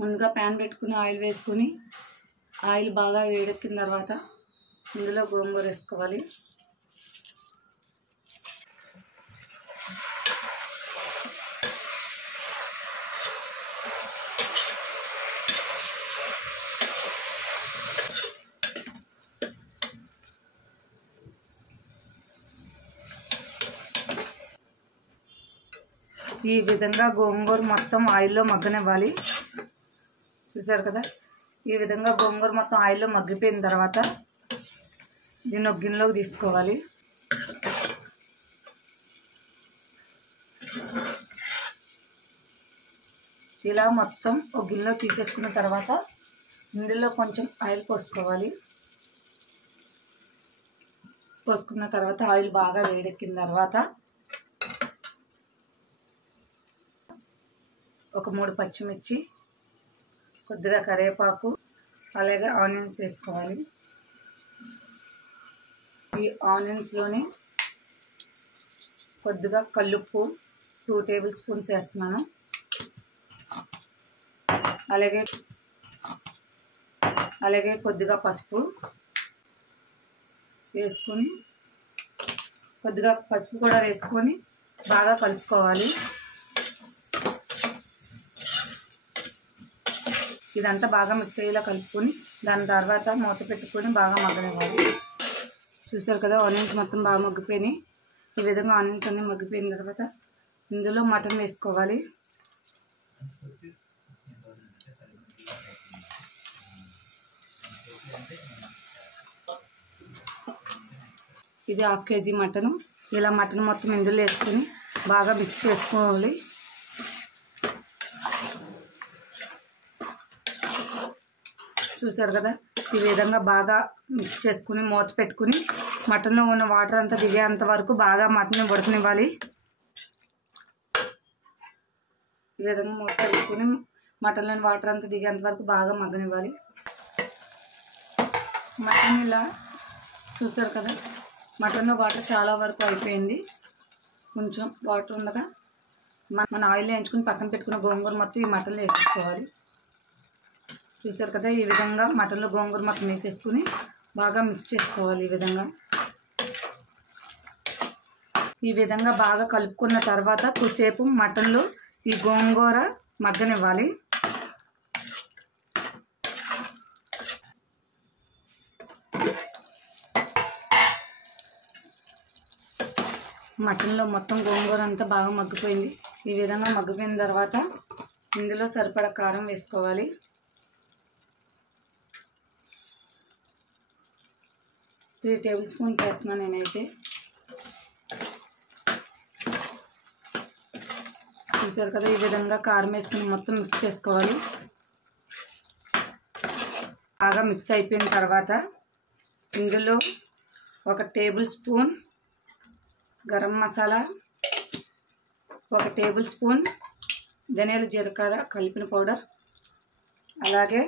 ముందుగా ప్యాన్ పెట్టుకుని ఆయిల్ వేసుకుని ఆయిల్ బాగా వేడెక్కిన తర్వాత ఇందులో గోంగూర వేసుకోవాలి. ఈ విధంగా గోంగూర మొత్తం ఆయిల్లో మగ్గనివ్వాలి. చూసారు కదా, ఈ విధంగా గోంగూర మొత్తం ఆయిల్లో మగ్గిపోయిన తర్వాత దీన్ని ఒక గిన్నెలోకి తీసుకోవాలి. ఇలా మొత్తం ఒక గిన్నెలో తీసేసుకున్న తర్వాత ఇందులో కొంచెం ఆయిల్ పోసుకోవాలి. పోసుకున్న తర్వాత ఆయిల్ బాగా వేడెక్కిన తర్వాత ఒక 3 పచ్చిమిర్చి, కొద్దిగా కరివేపాకు, అలాగే ఆనియన్స్ వేసుకోవాలి. ఈ ఆనియన్స్లోని కొద్దిగా కల్లుప్పు 2 టేబుల్ స్పూన్స్ వేస్తున్నాను. అలాగే కొద్దిగా పసుపు వేసుకొని కూడా వేసుకొని బాగా కలుపుకోవాలి. ఇదంతా బాగా మిక్స్ అయ్యేలా కలుపుకొని దాని తర్వాత మూత పెట్టుకొని బాగా మగ్గనివ్వాలి. చూసారు కదా, ఆనియన్స్ మొత్తం బాగా మగ్గిపోయినాయి. ఈ విధంగా ఆనియన్స్ అన్నీ మగ్గిపోయిన తర్వాత ఇందులో మటన్ వేసుకోవాలి. ఇది 1/2 kg మటను. ఇలా మటన్ మొత్తం ఇందులో వేసుకొని బాగా మిక్స్ చేసుకోవాలి. చూసారు కదా, ఈ విధంగా బాగా మిక్స్ చేసుకుని మూత పెట్టుకుని మటన్లో ఉన్న వాటర్ అంతా దిగేంత వరకు బాగా మటన్ ఉడకనివ్వాలి. ఈ విధంగా మూత పెట్టుకుని మటన్లోని వాటర్ అంతా దిగేంత వరకు బాగా మగ్గనివ్వాలి. మటన్ ఇలా చూసారు కదా, మటన్లో వాటర్ చాలా వరకు అయిపోయింది. కొంచెం వాటర్ ఉండగా మన ఆయిల్ వేయించుకుని పక్కన పెట్టుకున్న గోంగూర మొత్తం ఈ మటన్లో వేసేసుకోవాలి. చూసారు కదా, ఈ విధంగా మటన్లో గోంగూర మొత్తం వేసేసుకుని బాగా మిక్స్ చేసుకోవాలి. ఈ విధంగా బాగా కలుపుకున్న తర్వాత కొద్దిసేపు మటన్లో ఈ గోంగూర మగ్గనివ్వాలి. మటన్లో మొత్తం గోంగూర అంతా బాగా మగ్గిపోయింది. ఈ విధంగా మగ్గిపోయిన తర్వాత ఇందులో సరిపడా కారం వేసుకోవాలి. 3 టేబుల్ స్పూన్స్ వేస్తున్నాను నేనైతే. చూసారు కదా, ఈ విధంగా కారం వేసుకుని మొత్తం మిక్స్ చేసుకోవాలి. బాగా మిక్స్ అయిపోయిన తర్వాత ఇందులో 1 table spoon garam masala, 1 table spoon ధనియాలు జీలకర్ర కలిపిన పౌడర్, అలాగే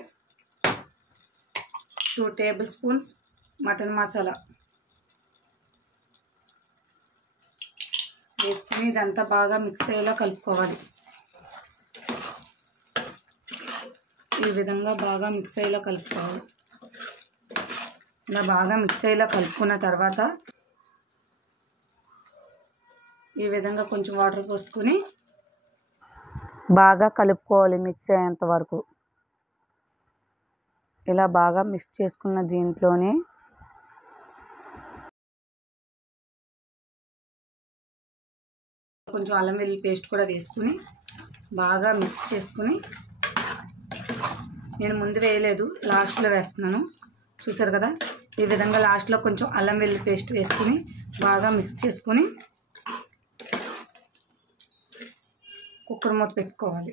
2 టేబుల్ స్పూన్స్ మటన్ మసాలా వేసుకుని ఇదంతా బాగా మిక్స్ అయ్యేలా కలుపుకోవాలి. ఈ విధంగా బాగా మిక్స్ అయ్యేలా కలుపుకోవాలి. ఇలా బాగా మిక్స్ అయ్యేలా కలుపుకున్న తర్వాత ఈ విధంగా కొంచెం వాటర్ పోసుకొని బాగా కలుపుకోవాలి మిక్స్ అయ్యేంత వరకు. ఇలా బాగా మిక్స్ చేసుకున్న దీంట్లోనే కొంచెం అల్లం వెల్లుల్లి పేస్ట్ కూడా వేసుకుని బాగా మిక్స్ చేసుకుని, నేను ముందు వేయలేదు, లాస్ట్లో వేస్తున్నాను. చూసారు కదా, ఈ విధంగా లాస్ట్లో కొంచెం అల్లం వెల్లుల్లి పేస్ట్ వేసుకుని బాగా మిక్స్ చేసుకుని కుక్కర్ మూత పెట్టుకోవాలి.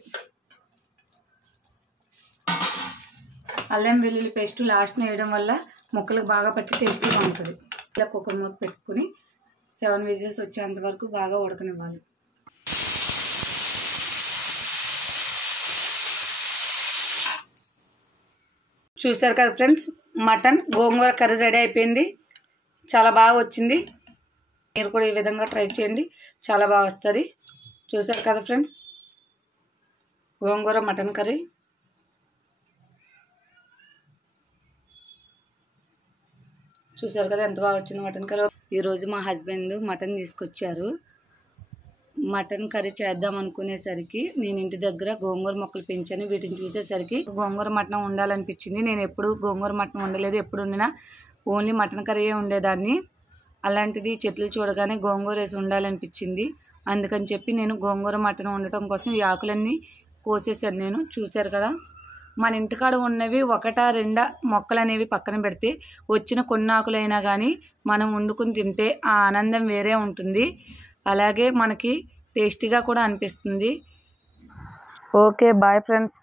అల్లం వెల్లుల్లి పేస్ట్ లాస్ట్ని వేయడం వల్ల ముక్కలకు బాగా పట్టి టేస్టీగా ఉంటుంది. ఇలా కుక్కర్ మూత పెట్టుకుని 7 విజిల్స్ వచ్చేంత వరకు బాగా ఉడకనివ్వాలి. చూసారు కదా ఫ్రెండ్స్, మటన్ గోంగూర కర్రీ రెడీ అయిపోయింది. చాలా బాగా వచ్చింది. మీరు కూడా ఈ విధంగా ట్రై చేయండి, చాలా బాగా వస్తుంది. చూసారు కదా ఫ్రెండ్స్, గోంగూర మటన్ కర్రీ. చూసారు కదా ఎంత బాగా వచ్చింది మటన్ కర్రీ. ఈరోజు మా హస్బెండ్ మటన్ తీసుకొచ్చారు. మటన్ కర్రీ చేద్దాం అనుకునేసరికి నేను ఇంటి దగ్గర గోంగూర మొక్కలు పెంచాను. వీటిని చూసేసరికి గోంగూర మటన్ ఉండాలనిపించింది. నేను ఎప్పుడు గోంగూర మటన్ ఉండలేదు. ఎప్పుడు వండినా ఓన్లీ మటన్ కర్రీయే ఉండేదాన్ని. అలాంటిది చెట్లు చూడగానే గోంగూర వేసి ఉండాలనిపించింది. అందుకని చెప్పి నేను గోంగూర మటన్ వండటం కోసం ఈ ఆకులన్నీ కోసేసాను. నేను చూశారు కదా, మన ఇంటికాడ ఉన్నవి ఒకటా రెండా మొక్కలు అనేవి పక్కన పెడితే వచ్చిన కొన్ని ఆకులైనా కానీ మనం వండుకుని తింటే ఆ ఆనందం వేరే ఉంటుంది. అలాగే మనకి టేస్టీగా కూడా అనిపిస్తుంది. Okay, bye friends.